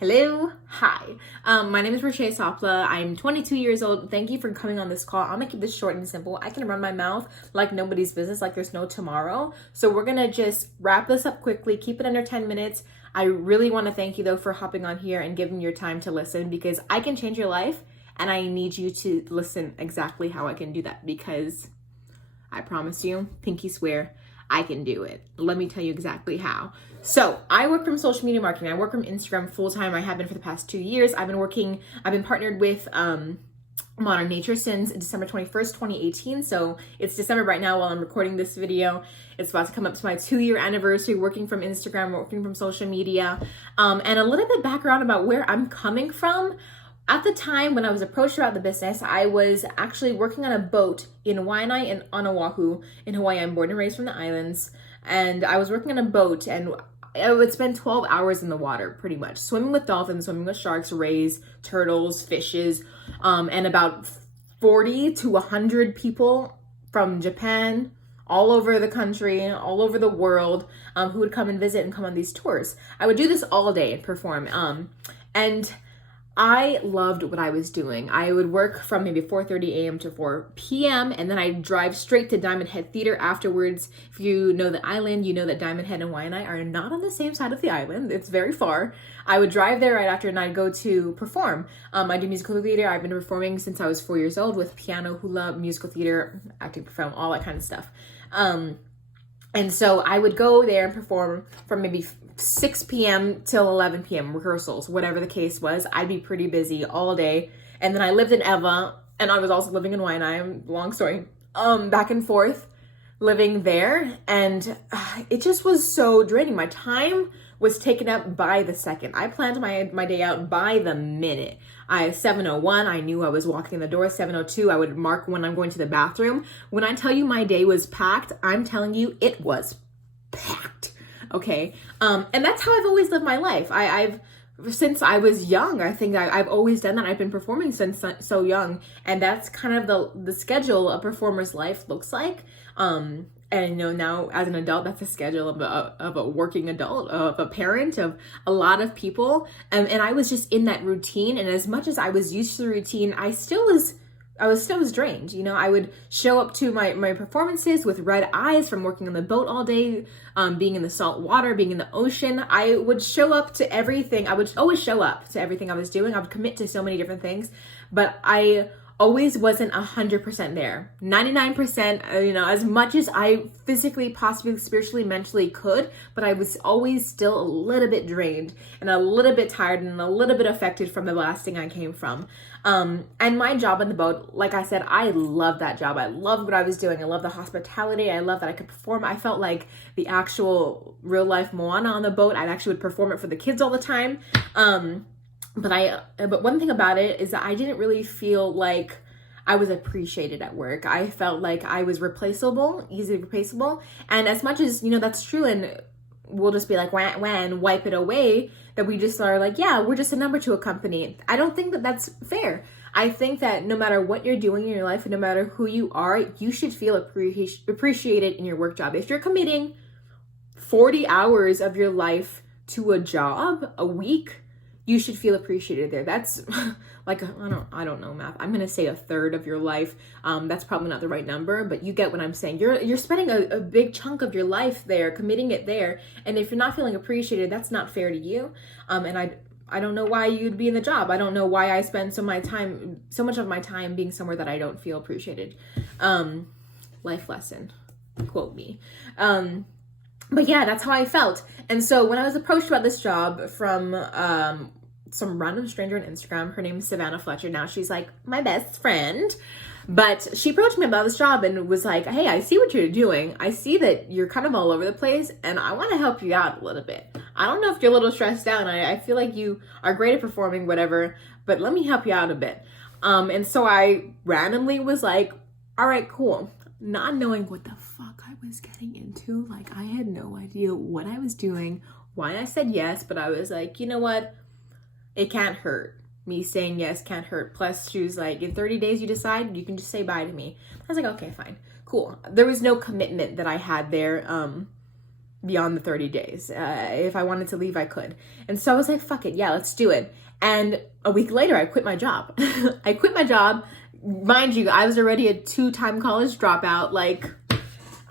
Hello, hi. My name is Rochelle Sopla. I'm 22 years old. Thank you for coming on this call. I'm gonna keep this short and simple. I can run my mouth like nobody's business, like there's no tomorrow. So we're gonna just wrap this up quickly, keep it under 10 minutes. I really want to thank you though for hopping on here and giving your time to listen because I can change your life and I need you to listen exactly how I can do that because I promise you, pinky swear, I can do it. Let me tell you exactly how. So I work from social media marketing. I work from Instagram full time. I have been for the past 2 years. I've been partnered with Modern Nature since December 21st, 2018. So it's December right now while I'm recording this video. It's about to come up to my 2-year anniversary working from Instagram, working from social media. And a little bit background about where I'm coming from. At the time when I was approached about the business, I was actually working on a boat in Waianae and on Oahu in Hawaii. I'm born and raised from the islands. And I was working on a boat and I would spend 12 hours in the water pretty much. Swimming with dolphins, swimming with sharks, rays, turtles, fishes, and about 40 to 100 people from Japan, all over the country, all over the world, who would come and visit and come on these tours. I would do this all day and perform. And I loved what I was doing. I would work from maybe 4:30 a.m. to 4 p.m. and then I'd drive straight to Diamond Head Theater afterwards. If you know the island, you know that Diamond Head and Waianae are not on the same side of the island. It's very far. I would drive there right after and I'd go to perform. I do musical theater. I've been performing since I was 4 years old with piano, hula, musical theater, acting, film, all that kind of stuff. And so I would go there and perform from maybe 6 p.m. till 11 p.m. rehearsals, whatever the case was. I'd be pretty busy all day. And then I lived in Ewa and I was also living in Waianae, long story, back and forth living there. And it just was so draining. My time was taken up by the second. I planned my day out by the minute. 7:01, I knew I was walking in the door. 7:02, I would mark when I'm going to the bathroom. When I tell you my day was packed, I'm telling you it was packed. Okay. And that's how I've always lived my life. I've since I was young, I think I've always done that. I've been performing since so young, and that's kind of the schedule a performer's life looks like. And now as an adult, that's a schedule of a working adult, of a parent, of a lot of people. And I was just in that routine. And as much as I was used to the routine, I still was drained. I would show up to my performances with red eyes from working on the boat all day, being in the salt water, being in the ocean. I would show up to everything. I would always show up to everything I was doing. I would commit to so many different things, but I always wasn't 100% there. 99%, as much as I physically, possibly, spiritually, mentally could, but I was always still a little bit drained and a little bit tired and a little bit affected from the last thing I came from. And my job on the boat, like I said, I love that job. I love what I was doing. I love the hospitality. I love that I could perform. I felt like the actual real life Moana on the boat. I actually would perform it for the kids all the time. But one thing about it is that I didn't really feel like I was appreciated at work. I felt like I was replaceable, easily replaceable. And as much as, that's true, and we'll just be like, when wipe it away, that we just are like, yeah, we're just a number to a company. I don't think that that's fair. I think that no matter what you're doing in your life, and no matter who you are, you should feel appreciated in your work job. If you're committing 40 hours of your life to a job a week, you should feel appreciated there. That's like, I don't know math. I'm going to say a third of your life. That's probably not the right number, but you get what I'm saying. You're spending a big chunk of your life there, committing it there. And if you're not feeling appreciated, that's not fair to you. And I don't know why you'd be in the job. I don't know why I spend so much of my time being somewhere that I don't feel appreciated. Life lesson, quote me. But yeah, that's how I felt. And so when I was approached about this job from some random stranger on Instagram, her name is Savannah Fletcher. Now she's like my best friend. But she approached me about this job and was like, hey, I see what you're doing. I see that you're kind of all over the place and I want to help you out a little bit. I don't know if you're a little stressed out and I feel like you are great at performing, whatever, but let me help you out a bit. And so I randomly was like, all right, cool. Not knowing what the fuck I was getting into. Like, I had no idea what I was doing, why I said yes, but I was like, you know what? It can't hurt. Me saying yes can't hurt. Plus, she was like, in 30 days you decide, you can just say bye to me. I was like, okay, fine, cool. There was no commitment that I had there. beyond the 30 days. If I wanted to leave, I could. And so I was like, fuck it, yeah, let's do it. And a week later, I quit my job. I quit my job. Mind you, I was already a 2-time college dropout. Like,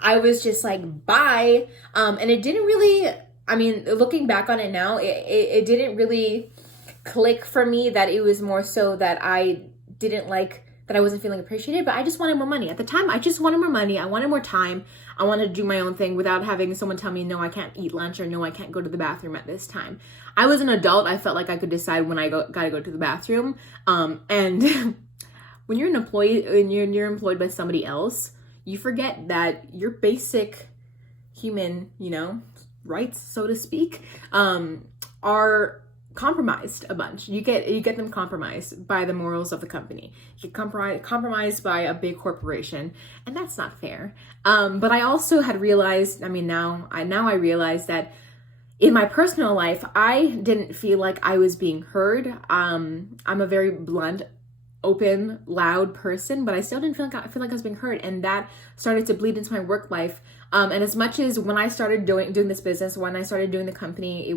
I was just like, bye. And it didn't really, I mean, looking back on it now, it didn't really click for me that it was more so that I didn't like, that I wasn't feeling appreciated, but I just wanted more money. At the time, I just wanted more money. I wanted more time. I wanted to do my own thing without having someone tell me, no, I can't eat lunch, or no, I can't go to the bathroom at this time. I was an adult. I felt like I could decide when I gotta go to the bathroom. And when you're an employee and you're employed by somebody else, you forget that your basic human, rights, so to speak, are compromised a bunch. You get them compromised by the morals of the company. You get compromised by a big corporation, and that's not fair. But I also had realized, now I realize that in my personal life, I didn't feel like I was being heard. I'm a very blunt, open, loud person, but I still didn't feel like I was being heard, and that started to bleed into my work life. And as much as when I started doing this business, when I started doing the company,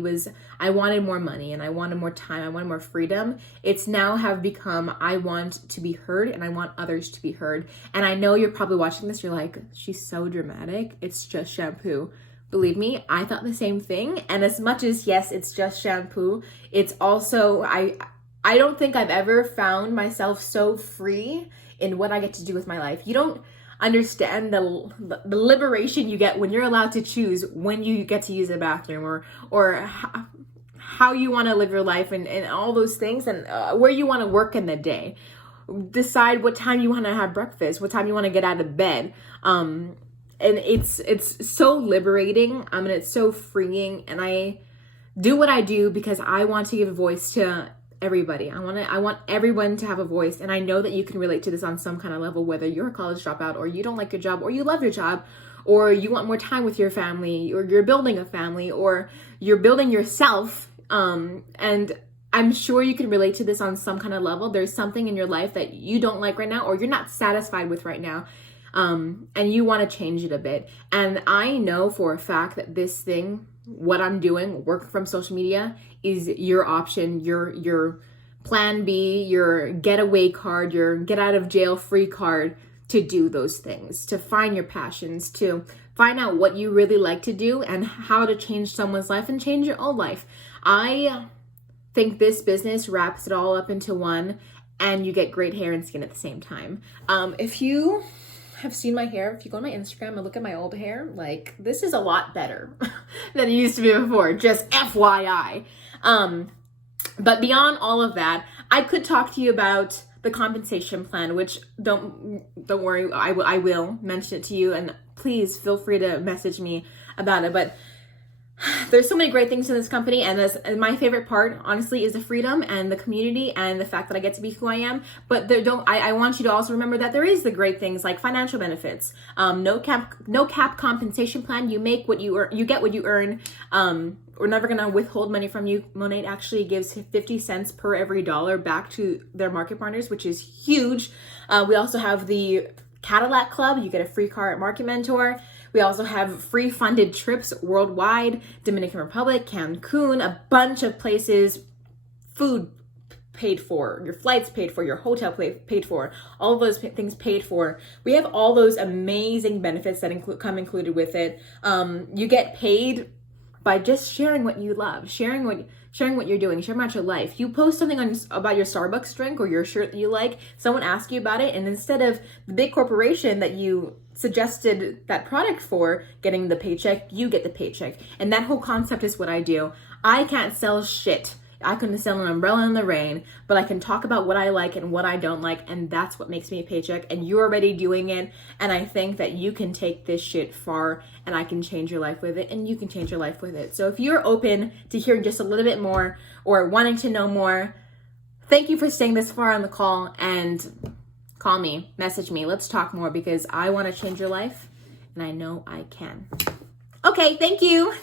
I wanted more money and I wanted more time, I wanted more freedom. It's now have become, I want to be heard and I want others to be heard. And I know you're probably watching this, you're like, she's so dramatic, it's just shampoo. Believe me, I thought the same thing. And as much as, yes, it's just shampoo, it's also, I don't think I've ever found myself so free in what I get to do with my life. You don't understand the liberation you get when you're allowed to choose when you get to use a bathroom, or how you want to live your life, and all those things, and where you want to work in the day. Decide what time you want to have breakfast, what time you want to get out of bed. And it's so liberating. And it's so freeing. And I do what I do because I want to give a voice to everybody. I want everyone to have a voice. And I know that you can relate to this on some kind of level, whether you're a college dropout, or you don't like your job, or you love your job, or you want more time with your family, or you're building a family, or you're building yourself. And I'm sure you can relate to this on some kind of level. There's something in your life that you don't like right now, or you're not satisfied with right now. And you want to change it a bit. And I know for a fact that this thing, what I'm doing, work from social media, is your option, your plan B, your getaway card, your get out of jail free card to do those things, to find your passions, to find out what you really like to do and how to change someone's life and change your own life. I think this business wraps it all up into one, and you get great hair and skin at the same time. If you have seen my hair, if you go on my Instagram and look at my old hair, like, this is a lot better than it used to be before, just FYI. But beyond all of that, I could talk to you about the compensation plan, which don't worry, I will mention it to you, and please feel free to message me about it. But there's so many great things in this company, and my favorite part, honestly, is the freedom and the community and the fact that I get to be who I am. But I want you to also remember that there is the great things like financial benefits, no cap compensation plan. You make what you earn, you get what you earn. We're never gonna withhold money from you. Monat actually gives 50 cents per every dollar back to their market partners, which is huge. We also have the Cadillac Club. You get a free car at Market Mentor. We also have free funded trips worldwide, Dominican Republic, Cancun, a bunch of places, food paid for, your flights paid for, your hotel paid for, all of those things paid for. We have all those amazing benefits that come included with it. You get paid by just sharing what you love, sharing what you're doing, sharing about your life. You post something about your Starbucks drink or your shirt that you like, someone asks you about it, and instead of the big corporation that you suggested that product for getting the paycheck, you get the paycheck. And that whole concept is what I do. I can't sell shit. I couldn't sell an umbrella in the rain, but I can talk about what I like and what I don't like, and that's what makes me a paycheck, and you're already doing it, and I think that you can take this shit far, and I can change your life with it, and you can change your life with it. So if you're open to hearing just a little bit more or wanting to know more, thank you for staying this far on the call, and call me, message me, let's talk more, because I want to change your life, and I know I can. Okay, thank you.